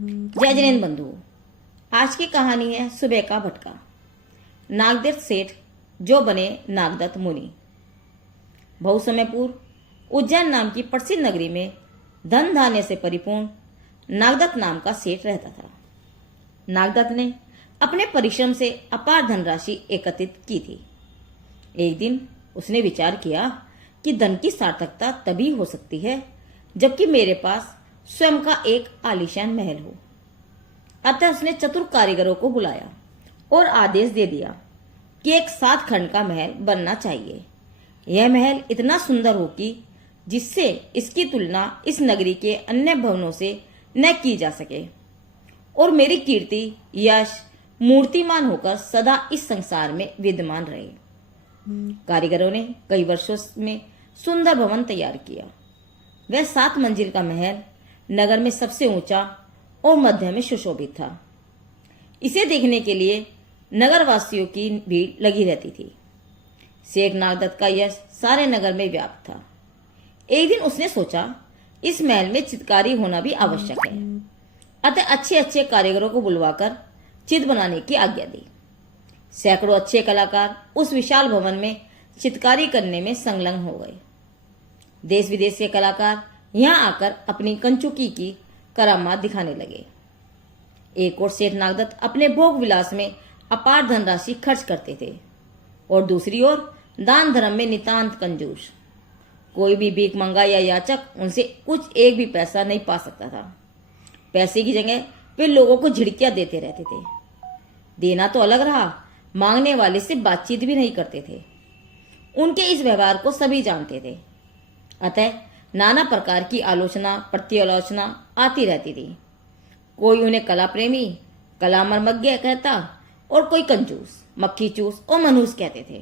जय जिनेन्द्र बंधुओं, आज की कहानी है सुबह का भटका। नागदत्त सेठ जो बने नागदत्त मुनि। बहुत समय पूर्व उज्जैन नाम की प्रसिद्ध नगरी में धन धान्य से परिपूर्ण नागदत्त नाम का सेठ रहता था। नागदत्त ने अपने परिश्रम से अपार धनराशि एकत्रित की थी। एक दिन उसने विचार किया कि धन की सार्थकता तभी हो सकती है जबकि मेरे पास स्वयं का एक आलीशान महल हो। अतः उसने चतुर कारीगरों को बुलाया और आदेश दे दिया कि एक 7 खंड का महल बनना चाहिए। यह महल इतना सुंदर हो कि जिससे इसकी तुलना इस नगरी के अन्य भवनों से न की जा सके और मेरी कीर्ति यश मूर्तिमान होकर सदा इस संसार में विद्यमान रहे। कारीगरों ने कई वर्षों में सुंदर भवन तैयार किया। वह 7 मंजिल का महल नगर में सबसे ऊंचा और मध्य में सुशोभित था। इसे देखने के लिए नगरवासियों की भीड़ लगी रहती थी। सेठ नागदत्त का यश सारे नगर में व्याप्त था। एक दिन उसने सोचा इस महल में चित्रकारी होना भी आवश्यक है। अतः अच्छे अच्छे कारीगरों को बुलवाकर चित्र बनाने की आज्ञा दी। सैकड़ों अच्छे कलाकार उस विशाल भवन में चित्रकारी करने में संलग्न हो गए। देश विदेश के कलाकार यहाँ आकर अपनी कंचुकी की करामात दिखाने लगे। एक ओर सेठ नागदत्त अपने भोग विलास में अपार धनराशि खर्च करते थे और दूसरी ओर दान धर्म में नितांत कंजूस। कोई भी भीख मंगा या याचक उनसे कुछ एक भी पैसा नहीं पा सकता था। पैसे की जगह वे लोगों को झिड़कियां देते रहते थे। देना तो अलग रहा, मांगने वाले से बातचीत भी नहीं करते थे। उनके इस व्यवहार को सभी जानते थे। अतः नाना प्रकार की आलोचना प्रत्यालोचना आती रहती थी। कोई उन्हें कला प्रेमी कला मर्मज्ञ कहता और कोई कंजूस मक्खी चूस और मनहूस कहते थे।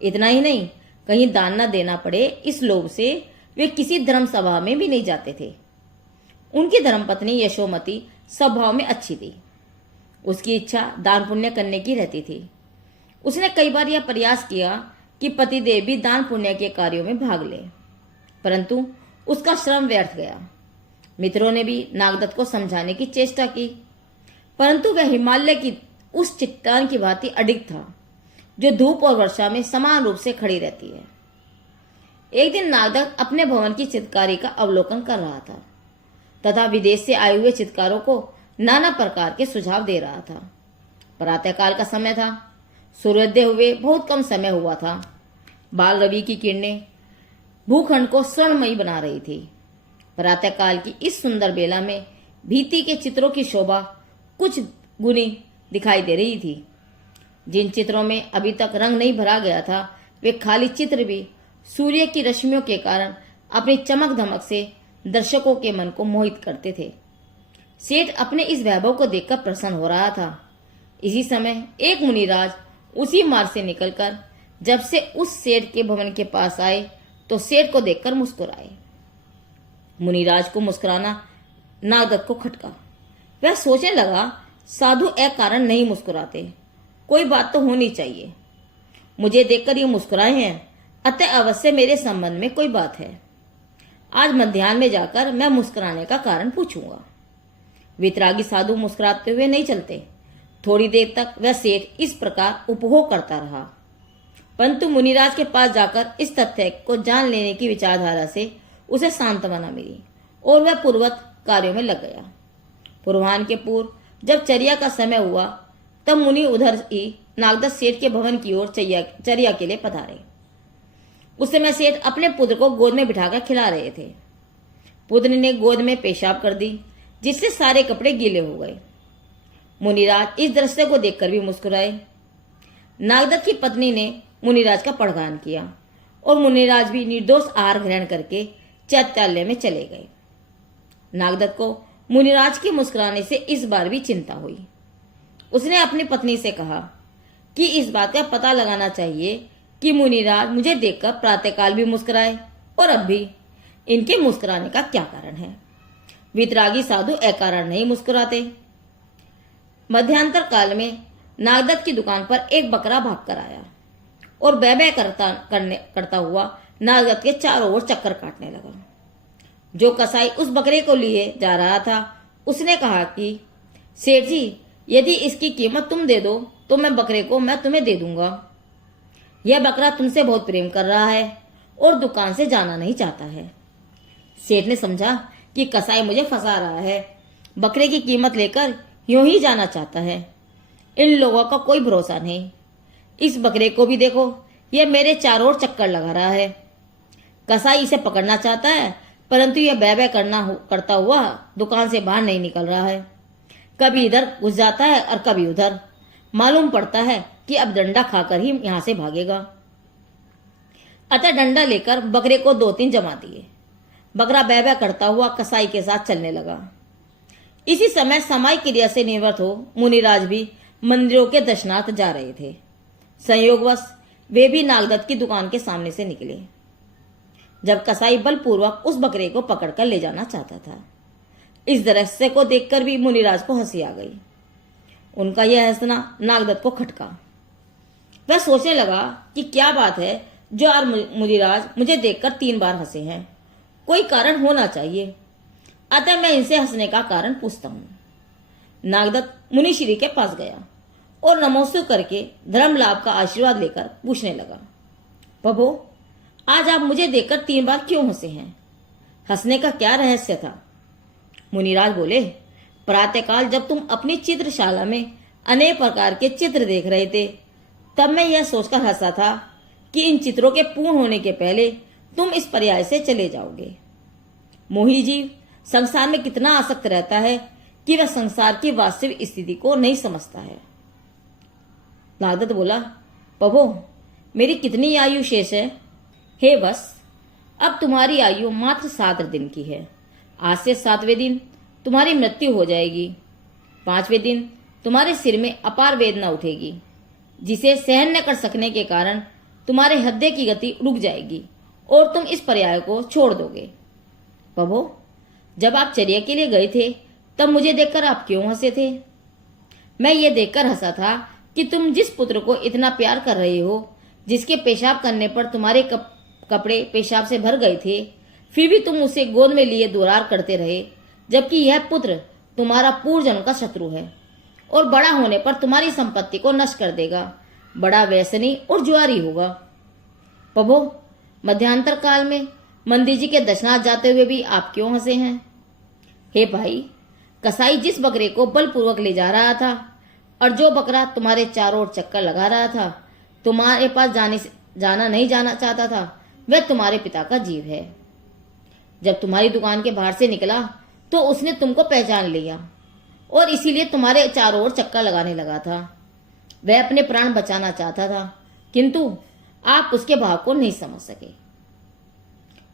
इतना ही नहीं, कहीं दान न देना पड़े इस लोभ से वे किसी धर्म सभा में भी नहीं जाते थे। उनकी धर्मपत्नी यशोमती स्वभाव में अच्छी थी। उसकी इच्छा दान पुण्य करने की रहती थी। उसने कई बार यह प्रयास किया कि पतिदेव भी दान पुण्य के कार्यों में भाग ले, परंतु उसका श्रम व्यर्थ गया। मित्रों ने भी नागदत्त को समझाने की चेष्टा की, परंतु वह हिमालय की उस चट्टान की भांति अडिग था जो धूप और वर्षा में समान रूप से खड़ी रहती है। एक दिन नागदत्त अपने भवन की चित्रकारी का अवलोकन कर रहा था तथा विदेश से आए हुए चित्रकारों को नाना प्रकार के सुझाव दे रहा था। प्रातःकाल का समय था। सूर्योदय हुए बहुत कम समय हुआ था। बाल रवि की किरणें भूखंड को स्वर्णमयी बना रही थी। प्रातःकाल की इस सुंदर बेला में भीति के चित्रों की शोभा कुछ गुनी दिखाई दे रही थी। जिन चित्रों में अभी तक रंग नहीं भरा गया था वे खाली चित्र भी सूर्य की रश्मियों के कारण अपनी चमक धमक से दर्शकों के मन को मोहित करते थे। सेठ अपने इस वैभव को देखकर प्रसन्न हो रहा था। इसी समय एक मुनिराज उसी मार्ग से निकलकर जब से उस सेठ के भवन के पास आए तो सेठ को देखकर मुस्कुराए। मुनिराज को मुस्कुराना नागदत्त को खटका। वह सोचने लगा, साधु अकारण नहीं मुस्कुराते, कोई बात तो होनी चाहिए। मुझे देखकर ये मुस्कुराए हैं, अतः अवश्य मेरे संबंध में कोई बात है। आज मध्याह्न में जाकर मैं मुस्कुराने का कारण पूछूंगा। वितरागी साधु मुस्कुराते हुए नहीं चलते। थोड़ी देर तक वह सेठ इस प्रकार उपभोग करता रहा, परंतु मुनिराज के पास जाकर इस तथ्य को जान लेने की विचारधारा से उसे सांत्वना मिली और वह पूर्ववत कार्यों में लग गया। पूर्वाह्न के पूर्व जब चर्या का समय हुआ तब मुनि उधर ही नागदत्त सेठ के भवन की ओर चर्या के लिए पधारे। उस समय सेठ अपने पुत्र को गोद में बिठाकर खिला रहे थे। पुत्र ने गोद में पेशाब कर दी, जिससे सारे कपड़े गीले हो गए। मुनिराज इस दृश्य को देखकर भी मुस्कुराए। नागदत्त की पत्नी ने मुनिराज का पड़गान किया और मुनिराज भी निर्दोष आहार ग्रहण करके चैत्यालय में चले गए। नागदत्त को मुनिराज के मुस्कुराने से इस बार भी चिंता हुई। उसने अपनी पत्नी से कहा कि इस बात का पता लगाना चाहिए कि मुनिराज मुझे देखकर प्रातःकाल भी मुस्कुराए और अब भी इनके मुस्कुराने का क्या कारण है। वितरागी साधु अकारण नहीं मुस्कुराते। मध्यांतर काल में नागदत्त की दुकान पर एक बकरा भागकर आया और बै बै करता हुआ नागदत्त के चारों ओर चक्कर काटने लगा। जो कसाई उस बकरे को लिए जा रहा था उसने कहा कि सेठ जी, यदि इसकी कीमत तुम दे दो तो मैं बकरे को मैं तुम्हें दे दूंगा। यह बकरा तुमसे बहुत प्रेम कर रहा है और दुकान से जाना नहीं चाहता है। सेठ ने समझा कि कसाई मुझे फंसा रहा है, बकरे की कीमत लेकर यूं ही जाना चाहता है। इन लोगों का कोई भरोसा नहीं। इस बकरे को भी देखो, यह मेरे चारों ओर चक्कर लगा रहा है। कसाई इसे पकड़ना चाहता है, परंतु यह बै बै करता हुआ दुकान से बाहर नहीं निकल रहा है। कभी इधर घुस जाता है और कभी उधर। मालूम पड़ता है कि अब डंडा खाकर ही यहां से भागेगा। अतः डंडा लेकर बकरे को 2-3 जमा दिए। बकरा बै बै करता हुआ कसाई के साथ चलने लगा। इसी समय समाई क्रिया से निवृत्त हो मुनिराज भी मंदिरों के दर्शनार्थ जा रहे थे। संयोगवश वे भी नागदत्त की दुकान के सामने से निकले। जब कसाई बलपूर्वक उस बकरे को पकड़कर ले जाना चाहता था, इस दृश्य को देखकर भी मुनिराज को हंसी आ गई। उनका यह हंसना नागदत्त को खटका। वह सोचने लगा कि क्या बात है जो आज मुनिराज मुझे देखकर 3 बार हंसे हैं। कोई कारण होना चाहिए। अतः मैं इनसे हंसने का कारण पूछता हूं। नागदत्त मुनिश्री के पास गया और नमोस्तु करके धर्म लाभ का आशीर्वाद लेकर पूछने लगा, प्रभु, आज आप मुझे देखकर 3 बार क्यों हंसे हैं? हंसने का क्या रहस्य था? मुनिराज बोले, प्रातःकाल जब तुम अपनी चित्रशाला में अनेक प्रकार के चित्र देख रहे थे, तब मैं यह सोचकर हंसा था कि इन चित्रों के पूर्ण होने के पहले तुम इस पर्याय से चले जाओगे। मोही जीव संसार में कितना आसक्त रहता है कि वह संसार की वास्तविक स्थिति को नहीं समझता है। नागदत्त बोला, प्रभु, मेरी कितनी आयु शेष है? हे बस, अब तुम्हारी आयु मात्र 7 दिन की है। आज से 7वें दिन तुम्हारी मृत्यु हो जाएगी। 5वें दिन तुम्हारे सिर में अपार वेदना उठेगी, जिसे सहन न कर सकने के कारण तुम्हारे हृदय की गति रुक जाएगी और तुम इस पर्याय को छोड़ दोगे। प्रभु, जब आप चर्या के लिए गए थे तब मुझे देखकर आप क्यों हंसे थे? मैं ये देखकर हंसा था कि तुम जिस पुत्र को इतना प्यार कर रहे हो, जिसके पेशाब करने पर तुम्हारे कपड़े पेशाब से भर गए थे, फिर भी तुम उसे गोद में लिए दुलार करते रहे, जबकि यह पुत्र तुम्हारा पूर्वजन्म का शत्रु है और बड़ा होने पर तुम्हारी संपत्ति को नष्ट कर देगा, बड़ा व्यसनी और जुआरी होगा। प्रभु, मध्यांतर काल में मंदिर जी के दर्शनार्थ जाते हुए भी आप क्यों हंसे हैं? हे भाई, कसाई जिस बकरे को बलपूर्वक ले जा रहा था और जो बकरा तुम्हारे चारों ओर चक्कर लगा रहा था, तुम्हारे पास नहीं जाना चाहता था, वह तुम्हारे पिता का जीव है। जब तुम्हारी दुकान के बाहर से निकला तो उसने तुमको पहचान लिया और इसीलिए तुम्हारे चारों ओर चक्कर लगाने लगा था। वह अपने प्राण बचाना चाहता था, किंतु आप उसके भाव को नहीं समझ सके।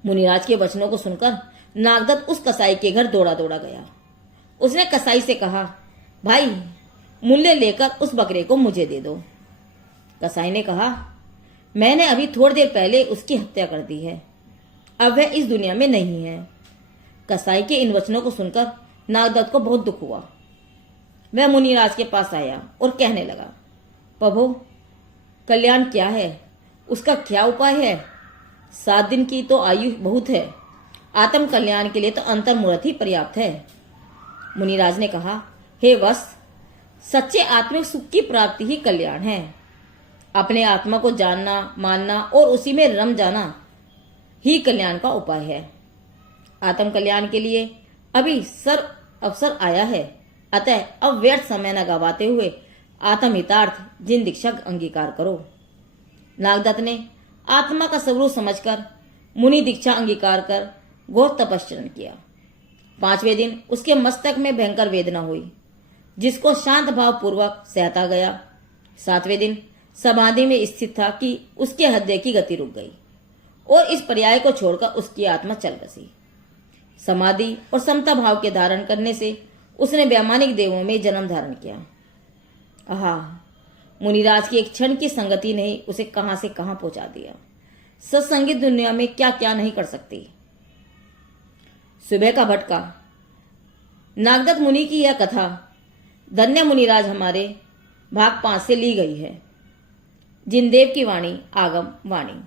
मुनिराज के वचनों को सुनकर नागदत्त उस कसाई के घर दौड़ा दौड़ा गया। उसने कसाई से कहा, भाई, मूल्य लेकर उस बकरे को मुझे दे दो। कसाई ने कहा, मैंने अभी थोड़ी देर पहले उसकी हत्या कर दी है, अब वह इस दुनिया में नहीं है। कसाई के इन वचनों को सुनकर नागदत्त को बहुत दुख हुआ। वह मुनिराज के पास आया और कहने लगा, प्रभु, कल्याण क्या है? उसका क्या उपाय है? 7 दिन की तो आयु बहुत है, आत्म कल्याण के लिए तो अंतर्मुहूर्त ही पर्याप्त है। मुनिराज ने कहा, हे वत्स, सच्चे आत्मिक सुख की प्राप्ति ही कल्याण है। अपने आत्मा को जानना, मानना और उसी में रम जाना ही कल्याण का उपाय है। आत्म कल्याण के लिए अभी अवसर आया है, अतः अब व्यर्थ समय न गवाते हुए आत्महितार्थ जिन दीक्षा अंगीकार करो। नागदत्त ने आत्मा का स्वरूप समझकर मुनि दीक्षा अंगीकार कर घोर तपस्चरण किया। 5वें दिन उसके मस्तक में भयंकर वेदना हुई, जिसको शांत भाव पूर्वक सहता गया। 7वें दिन समाधि में स्थित था कि उसके हृदय की गति रुक गई और इस पर्याय को छोड़कर उसकी आत्मा चल बसी। समाधि और समता भाव के धारण करने से उसने वैमानिक देवों में जन्म धारण किया। आहा, मुनिराज की एक क्षण की संगति ने उसे कहां से कहां पहुंचा दिया। सत्संगी दुनिया में क्या क्या नहीं कर सकती। सुबह का भटका। नागदत्त मुनि की यह कथा धन्य मुनिराज हमारे भाग 5 से ली गई है। जिनदेव की वाणी आगम वाणी।